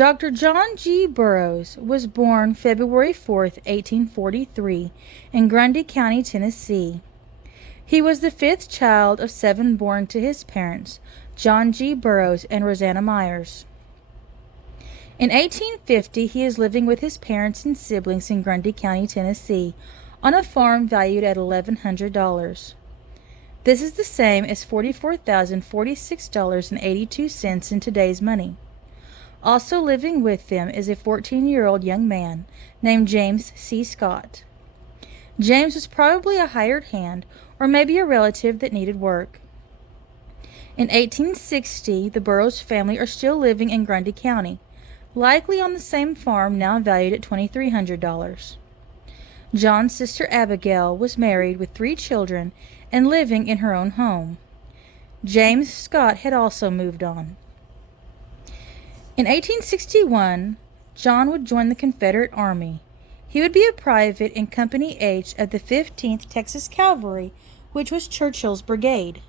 Dr. John G. Burrows was born February 4th, 1843, in Grundy County, Tennessee. He was the fifth child of seven born to his parents, John G. Burrows and Rosanna Myers. In 1850, he is living with his parents and siblings in Grundy County, Tennessee, on a farm valued at $1,100. This is the same as $44,046.82 in today's money. Also living with them is a 14-year-old young man named James C. Scott. James was probably a hired hand or maybe a relative that needed work. In 1860, the Burrows family are still living in Grundy County, likely on the same farm now valued at $2,300. John's sister Abigail was married with 3 children and living in her own home. James Scott had also moved on. In 1861, John would join the Confederate Army. He would be a private in Company H of the 15th Texas Cavalry, which was Churchill's brigade.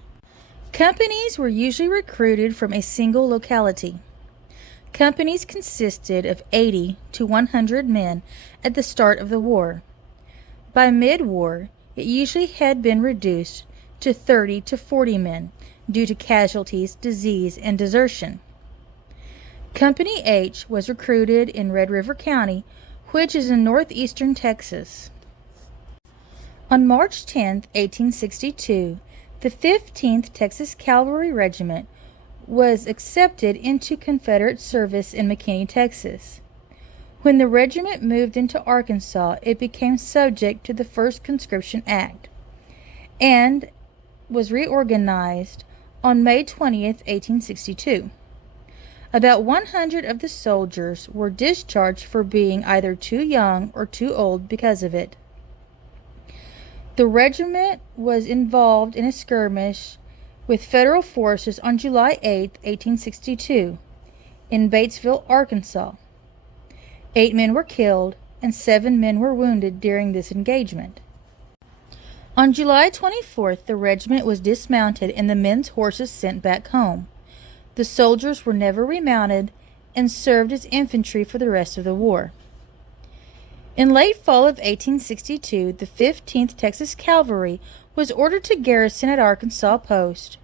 Companies were usually recruited from a single locality. Companies consisted of 80 to 100 men at the start of the war. By mid-war, it usually had been reduced to 30 to 40 men due to casualties, disease, and desertion. Company H was recruited in Red River County, which is in northeastern Texas. On March 10, 1862, the 15th Texas Cavalry Regiment was accepted into Confederate service in McKinney, Texas. When the regiment moved into Arkansas, it became subject to the First Conscription Act and was reorganized on May 20, 1862. About 100 of the soldiers were discharged for being either too young or too old because of it. The regiment was involved in a skirmish with Federal forces on July 8, 1862, in Batesville, Arkansas. 8 men were killed and 7 men were wounded during this engagement. On July 24th, the regiment was dismounted and the men's horses sent back home. The soldiers were never remounted and served as infantry for the rest of the war. In late fall of 1862, the 15th Texas Cavalry was ordered to garrison at Arkansas Post.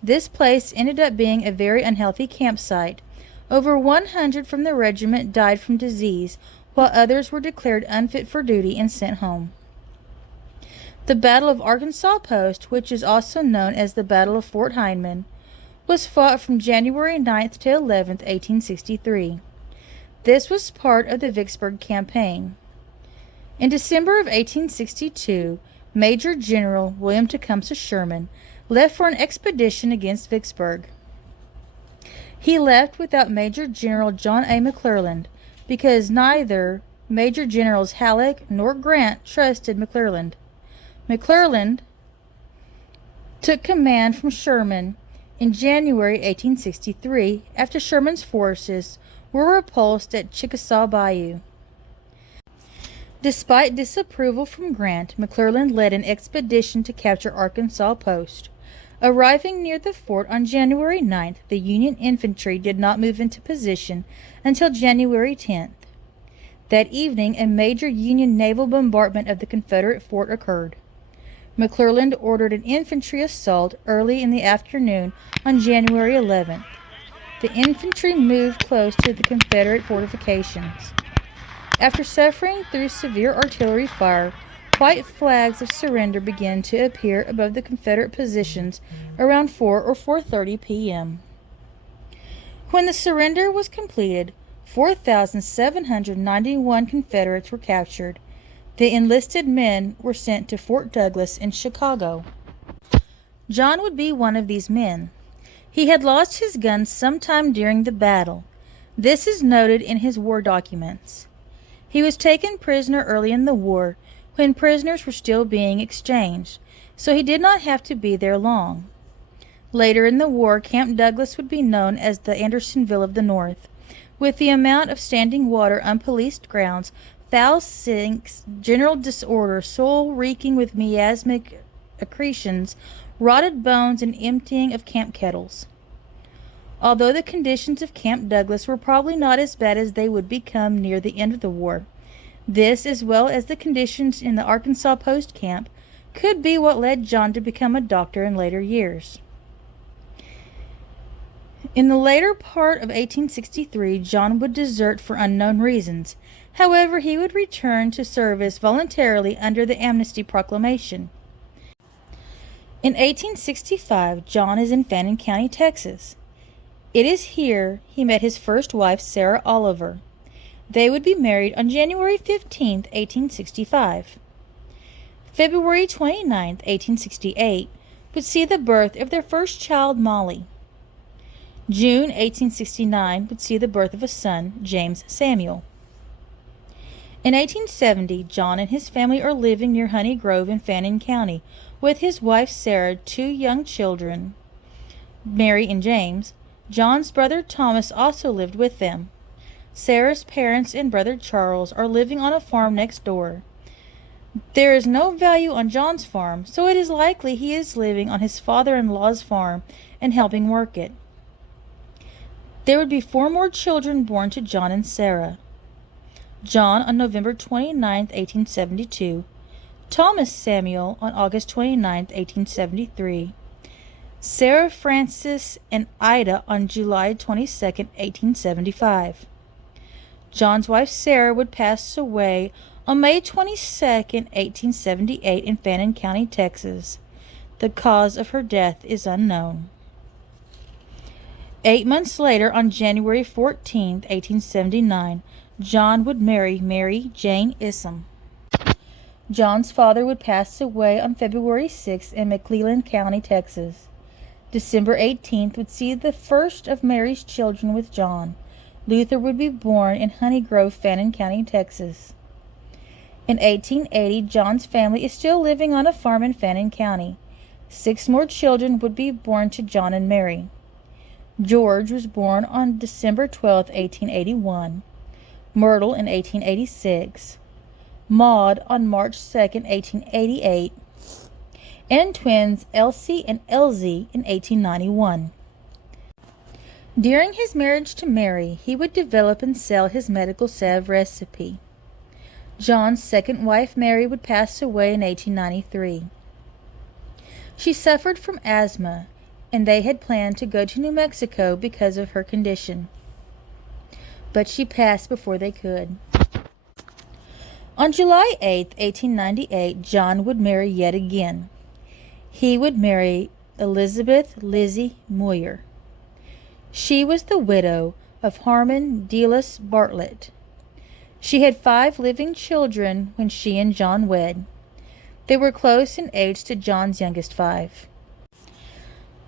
This place ended up being a very unhealthy campsite. Over 100 from the regiment died from disease, while others were declared unfit for duty and sent home. The Battle of Arkansas Post, which is also known as the Battle of Fort Heiman, was fought from January 9th to 11th, 1863. This was part of the Vicksburg Campaign. In December of 1862, Major General William Tecumseh Sherman left for an expedition against Vicksburg. He left without Major General John A. McClelland because neither Major Generals Halleck nor Grant trusted McClelland. McClelland took command from Sherman in January 1863 after Sherman's forces were repulsed at Chickasaw Bayou. Despite disapproval from Grant, McClelland led an expedition to capture Arkansas Post. Arriving near the fort on January 9th, the Union infantry did not move into position until January 10th. That evening, a major Union naval bombardment of the Confederate fort occurred. McClelland ordered an infantry assault early in the afternoon on January 11th. The infantry moved close to the Confederate fortifications. After suffering through severe artillery fire, white flags of surrender began to appear above the Confederate positions around 4 or 4:30 p.m. When the surrender was completed, 4,791 Confederates were captured. The enlisted men were sent to Fort Douglas in Chicago. John would be one of these men. He had lost his gun sometime during the battle. This is noted in his war documents. He was taken prisoner early in the war, when prisoners were still being exchanged, so he did not have to be there long. Later in the war, Camp Douglas would be known as the Andersonville of the North. With the amount of standing water, unpoliced grounds, foul sinks, general disorder, soil reeking with miasmic accretions, rotted bones, and emptying of camp kettles. Although the conditions of Camp Douglas were probably not as bad as they would become near the end of the war, this, as well as the conditions in the Arkansas Post Camp, could be what led John to become a doctor in later years. In the later part of 1863, John would desert for unknown reasons. However, he would return to service voluntarily under the Amnesty Proclamation. In 1865, John is in Fannin County, Texas. It is here he met his first wife, Sarah Oliver. They would be married on January 15, 1865. February 29, 1868, would see the birth of their first child, Molly. June 1869 would see the birth of a son, James Samuel. In 1870, John and his family are living near Honey Grove in Fannin County with his wife Sarah, 2 young children, Mary and James. John's brother Thomas also lived with them. Sarah's parents and brother Charles are living on a farm next door. There is no value on John's farm, so it is likely he is living on his father-in-law's farm and helping work it. There would be 4 more children born to John and Sarah. John on November 29, 1872, Thomas Samuel on August 29, 1873, Sarah Frances and Ida on July 22, 1875. John's wife Sarah would pass away on May 22, 1878 in Fannin County, Texas. The cause of her death is unknown. 8 months later, on January 14, 1879, John would marry Mary Jane Issam. John's father would pass away on February 6 in McClellan County, Texas. December 18th would see the first of Mary's children with John. Luther would be born in Honey Grove, Fannin County, Texas. In 1880, John's family is still living on a farm in Fannin County. 6 more children would be born to John and Mary. George was born on December 12, 1881. Myrtle in 1886. Maud on March 2, 1888. And twins Elsie and Elsie in 1891. During his marriage to Mary, he would develop and sell his medical salve recipe. John's second wife, Mary, would pass away in 1893. She suffered from asthma, and they had planned to go to New Mexico because of her condition. But she passed before they could. On July 8, 1898, John would marry yet again. He would marry Elizabeth Lizzie Moyer. She was the widow of Harmon Delas Bartlett. She had 5 living children when she and John wed. They were close in age to John's youngest 5.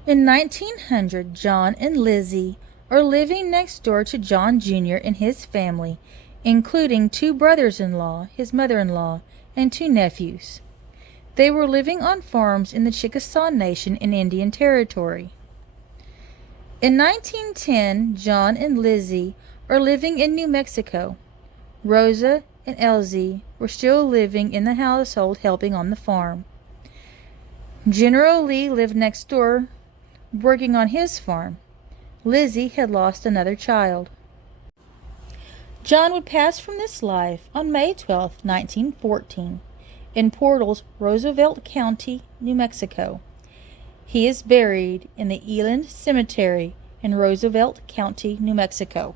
In 1900, John and Lizzie are living next door to John Jr. and his family, including 2 brothers-in-law, his mother-in-law, and 2 nephews. They were living on farms in the Chickasaw Nation in Indian Territory. In 1910, John and Lizzie are living in New Mexico. Rosa and Elsie were still living in the household helping on the farm. General Lee lived next door working on his farm. Lizzie had lost another child. John would pass from this life on May 12, 1914, in Portals, Roosevelt County, New Mexico. He is buried in the Eland Cemetery in Roosevelt County, New Mexico.